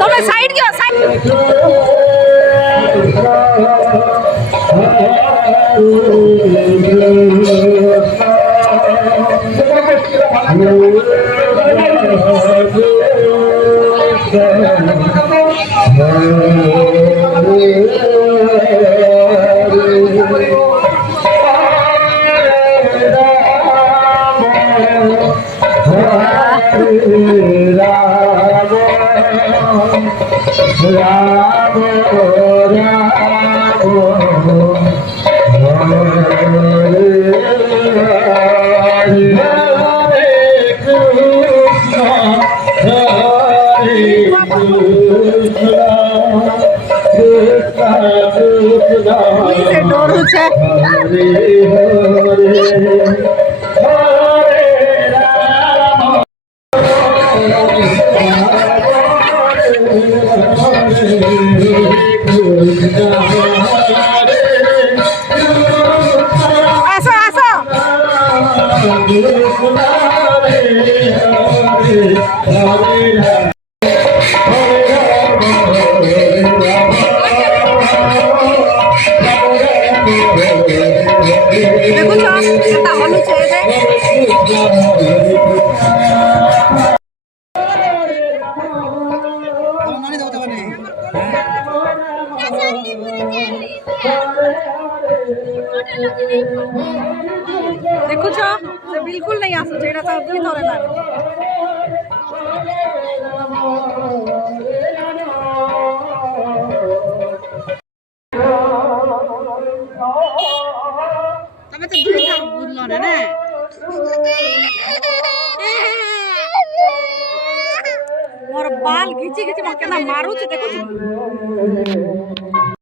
તમે સાઈડ ગયો સાઈડ ડોરું છે আসো আসো দেখুছ তা হলু ছেড়ে देखो बिल्कुल नहीं आसो जेड़ा सा दुई थोड़े ना तबे तो दुई थार बुझलो ना मोर बाल घिची घिची मके ना मारू छ देखो